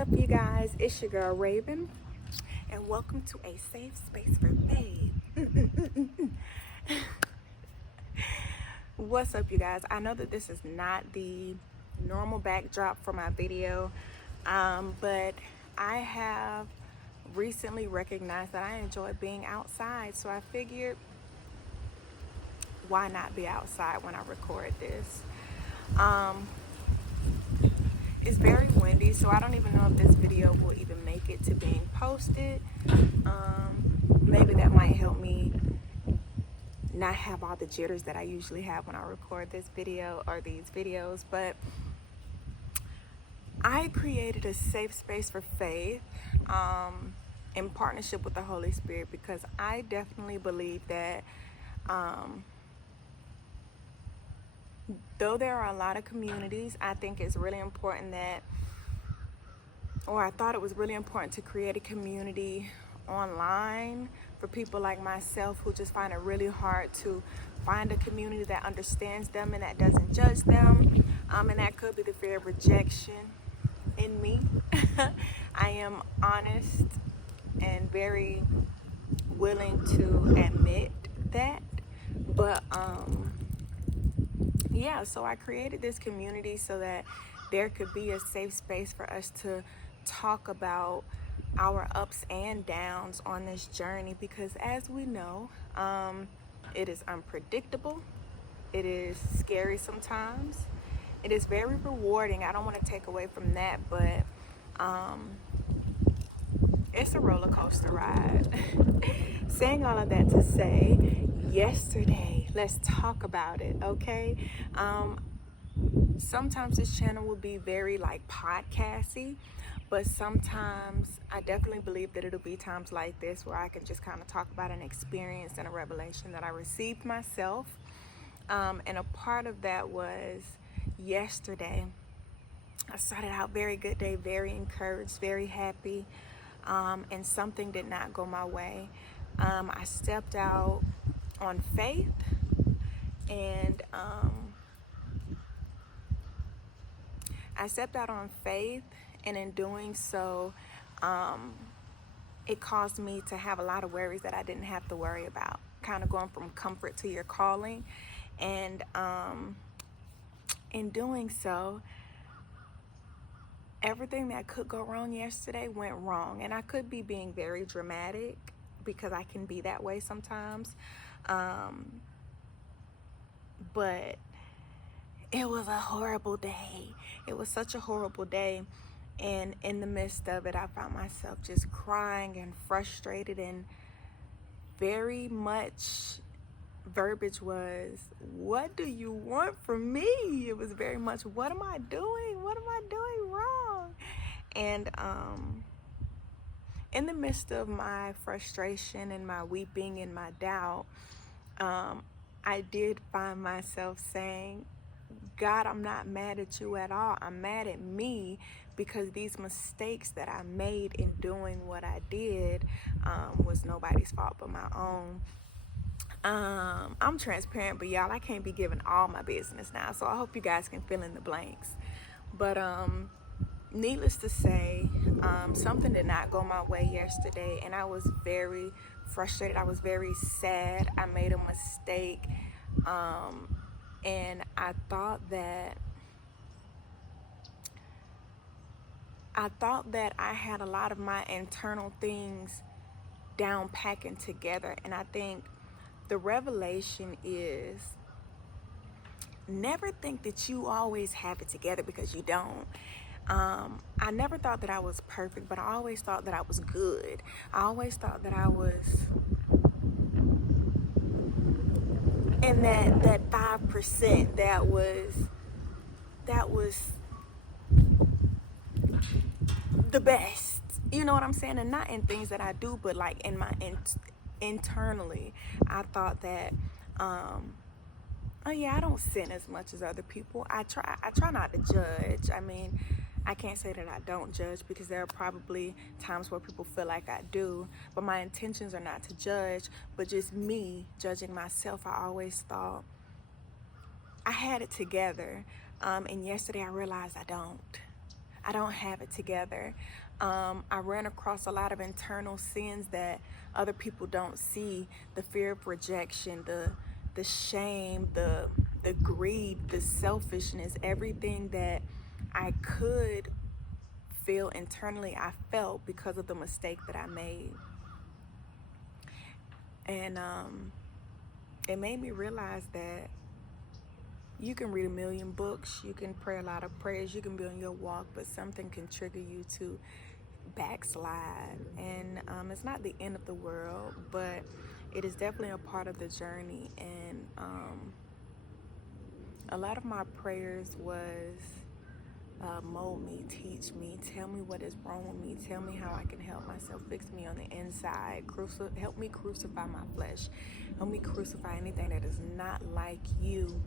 up, you guys? It's your girl Raven, and welcome to a safe space for faith. What's up, you guys? I know that this is not the normal backdrop for my video, but I have recently recognized that I enjoy being outside, so I figured, why not be outside when I record this? It's very windy, so I don't even know if this video will even make it to being posted. Maybe that might help me not have all the jitters that I usually have when I record this video or these videos. But I created a safe space for faith in partnership with the Holy Spirit, because I definitely believe that though there are a lot of communities, I think it's really important that, or I thought it was really important to create a community online for people like myself who just find it really hard to find a community that understands them and that doesn't judge them. And that could be the fear of rejection in me. I am honest and very willing to admit that. But yeah, so I created this community so that there could be a safe space for us to talk about our ups and downs on this journey, because as we know, it is unpredictable, it is scary sometimes, it is very rewarding. I don't want to take away from that, but it's a roller coaster ride. Saying all of that to say, yesterday, let's talk about it, okay? Sometimes this channel will be very like podcasty, but sometimes I definitely believe that it'll be times like this where I can just kind of talk about an experience and a revelation that I received myself. And a part of that was yesterday. I started out very good day, very encouraged, very happy, and something did not go my way. I stepped out on faith, and in doing so, it caused me to have a lot of worries that I didn't have to worry about, kind of going from comfort to your calling. And in doing so, everything that could go wrong yesterday went wrong. And I could be being very dramatic, because I can be that way sometimes. But it was a horrible day. It was such a horrible day. And in the midst of it, I found myself just crying and frustrated, and very much verbiage was, what do you want from me? It was very much, what am I doing? What am I doing wrong? And in the midst of my frustration and my weeping and my doubt, I did find myself saying, God, I'm not mad at you at all. I'm mad at me, because these mistakes that I made in doing what I did was nobody's fault but my own. I'm transparent, but y'all, I can't be giving all my business now, so I hope you guys can fill in the blanks. But needless to say, something did not go my way yesterday, and I was very frustrated. I was very sad. I made a mistake, and I thought that I had a lot of my internal things down packing together. And I think the revelation is, never think that you always have it together, because you don't. I never thought that I was perfect, but I always thought that I was good. I always thought that I was in that 5% that was the best. You know what I'm saying? And not in things that I do, but like in my internally, I thought that oh yeah, I don't sin as much as other people. I try not to judge. I mean, I can't say that I don't judge, because there are probably times where people feel like I do, but my intentions are not to judge, but just me judging myself. I always thought I had it together, and yesterday I realized I don't. I don't have it together. I ran across a lot of internal sins that other people don't see: the fear of rejection, the shame, the greed, the selfishness, everything that I could feel internally, I felt because of the mistake that I made. And it made me realize that you can read a million books, you can pray a lot of prayers, you can be on your walk, but something can trigger you to backslide. And it's not the end of the world, but it is definitely a part of the journey. And a lot of my prayers was, mold me, teach me, tell me what is wrong with me, tell me how I can help myself, fix me on the inside, help me crucify my flesh, help me crucify anything that is not like you.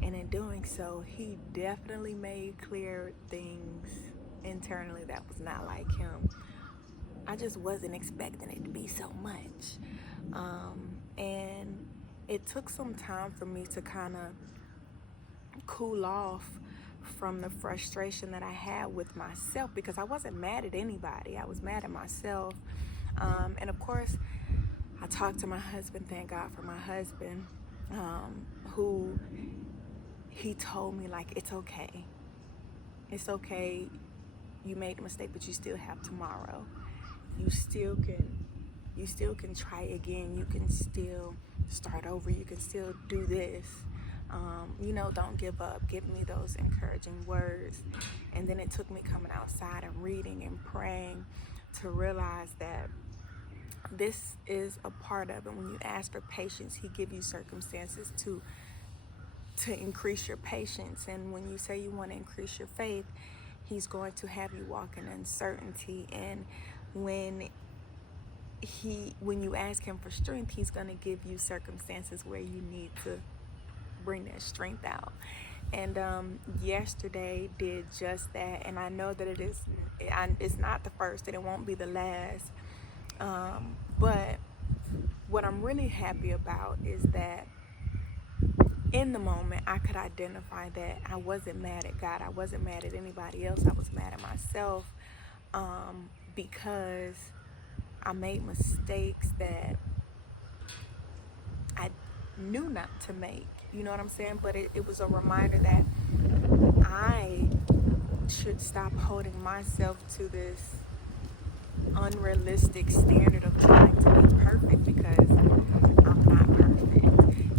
And in doing so, he definitely made clear things internally that was not like him. I just wasn't expecting it to be so much. And it took some time for me to kind of cool off from the frustration that I had with myself, because I wasn't mad at anybody. I was mad at myself. And of course, I talked to my husband. Thank God for my husband, who he told me, like, it's okay. It's okay. You made a mistake, but you still have tomorrow. You still can try again. You can still start over. You can still do this. Don't give up. Give me those encouraging words. And then it took me coming outside and reading and praying to realize that this is a part of it. When you ask for patience, he gives you circumstances to increase your patience. And when you say you want to increase your faith, he's going to have you walk in uncertainty. And when you ask him for strength, he's going to give you circumstances where you need to bring that strength out. And yesterday did just that. And I know that it's not the first, and it won't be the last. But what I'm really happy about is that in the moment, I could identify that I wasn't mad at God. I wasn't mad at anybody else. I was mad at myself, because I made mistakes that I knew not to make. You know what I'm saying? But it was a reminder that I should stop holding myself to this unrealistic standard of trying to be perfect, because I'm not perfect.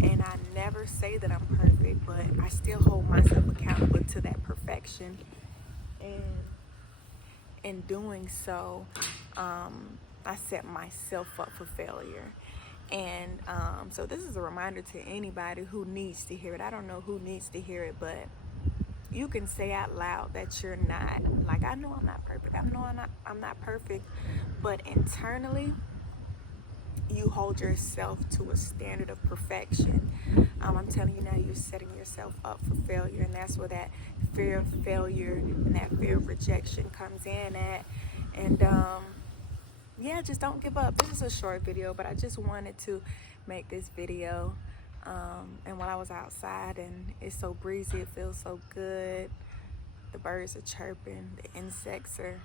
And I never say that I'm perfect, but I still hold myself accountable to that perfection. And in doing so, I set myself up for failure. And so this is a reminder to anybody who needs to hear it. I don't know who needs to hear it, but you can say out loud that you're not. Like, I know I'm not perfect. I know I'm not perfect. But internally, you hold yourself to a standard of perfection. I'm telling you now, you're setting yourself up for failure. And that's where that fear of failure and that fear of rejection comes in at. And yeah, just don't give up. This is a short video, but I just wanted to make this video. And while I was outside, and it's so breezy, it feels so good. The birds are chirping, the insects are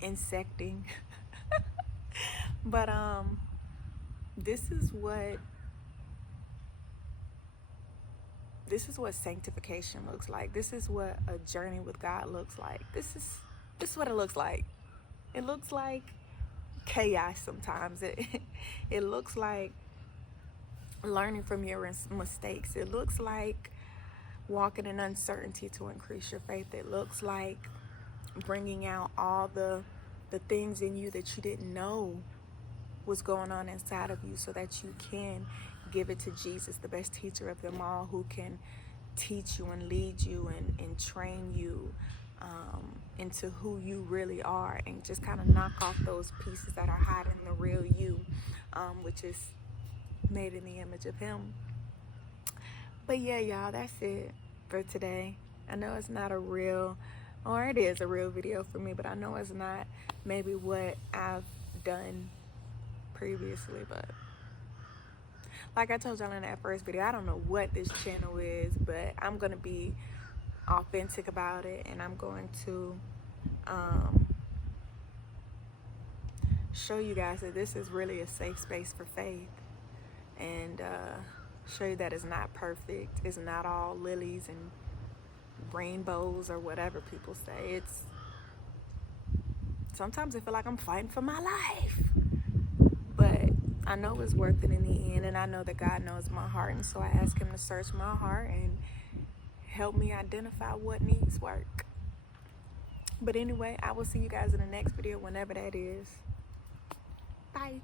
insecting. But this is what sanctification looks like. This is what a journey with God looks like. This is what it looks like. It looks like chaos sometimes. It looks like learning from your mistakes. It looks like walking in uncertainty to increase your faith. It looks like bringing out all the things in you that you didn't know was going on inside of you, so that you can give it to Jesus, the best teacher of them all, who can teach you and lead you and train you into who you really are, and just kind of knock off those pieces that are hiding the real you, which is made in the image of him. But yeah, y'all, that's it for today. I know it's not a real, or it is a real video for me, but I know it's not maybe what I've done previously. But like I told y'all in that first video, I don't know what this channel is, but I'm gonna be authentic about it, and I'm going to show you guys that this is really a safe space for faith, and show you that it's not perfect. It's not all lilies and rainbows or whatever people say. It's sometimes I feel like I'm fighting for my life, but I know it's worth it in the end, and I know that God knows my heart, and so I ask him to search my heart and help me identify what needs work. But anyway, I will see you guys in the next video, whenever that is. Bye.